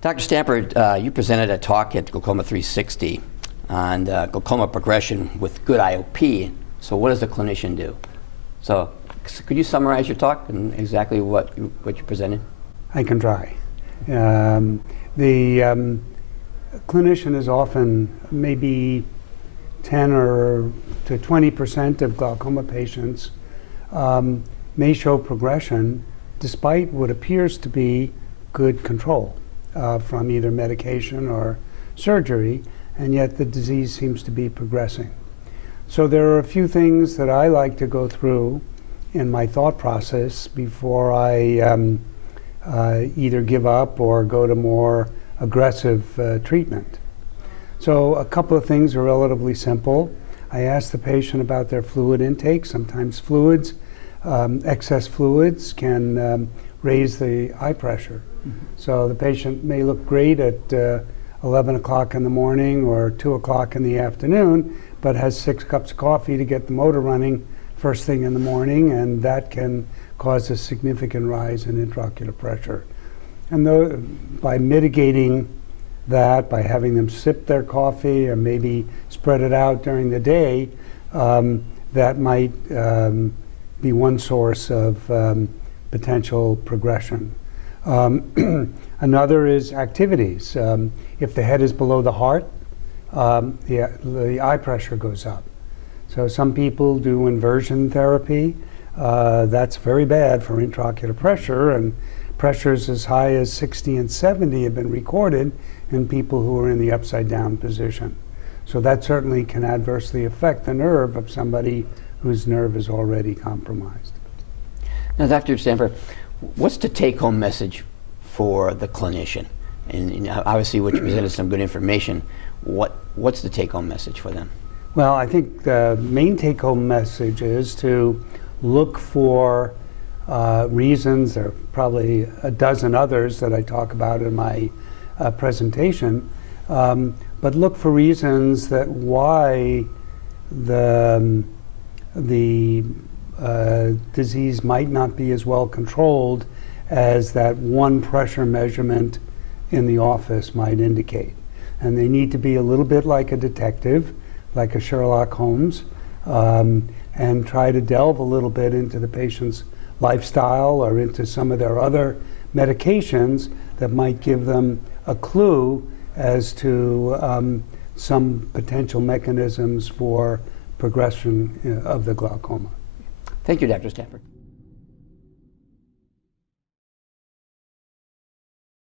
Dr. Stamper, you presented a talk at Glaucoma 360 on glaucoma progression with good IOP. So what does the clinician do? So could you summarize your talk and exactly what you presented? I can try. The clinician is often maybe 10 or to 20% of glaucoma patients may show progression despite what appears to be good control from either medication or surgery, and yet the disease seems to be progressing. So there are a few things that I like to go through in my thought process before I either give up or go to more aggressive treatment. So a couple of things are relatively simple. I ask the patient about their fluid intake. Sometimes fluids, excess fluids can raise the eye pressure. So the patient may look great at 11 o'clock in the morning or 2 o'clock in the afternoon, but has 6 cups of coffee to get the motor running first thing in the morning, and that can cause a significant rise in intraocular pressure. And by mitigating that, by having them sip their coffee or maybe spread it out during the day, that might be one source of potential progression. Another is activities. If the head is below the heart, the eye pressure goes up. So some people do inversion therapy. That's very bad for intraocular pressure, and pressures as high as 60 and 70 have been recorded in people who are in the upside down position. So that certainly can adversely affect the nerve of somebody whose nerve is already compromised. Now, Dr. Stamper, what's the take-home message for the clinician? And obviously, what you presented some good information. What's the take-home message for them? Well, I think the main take-home message is to look for reasons. There are probably a dozen others that I talk about in my presentation, but look for reasons that why the disease might not be as well controlled as that one pressure measurement in the office might indicate. And they need to be a little bit like a detective, like a Sherlock Holmes, and try to delve a little bit into the patient's lifestyle or into some of their other medications that might give them a clue as to some potential mechanisms for progression of the glaucoma. Thank you, Dr. Stamper.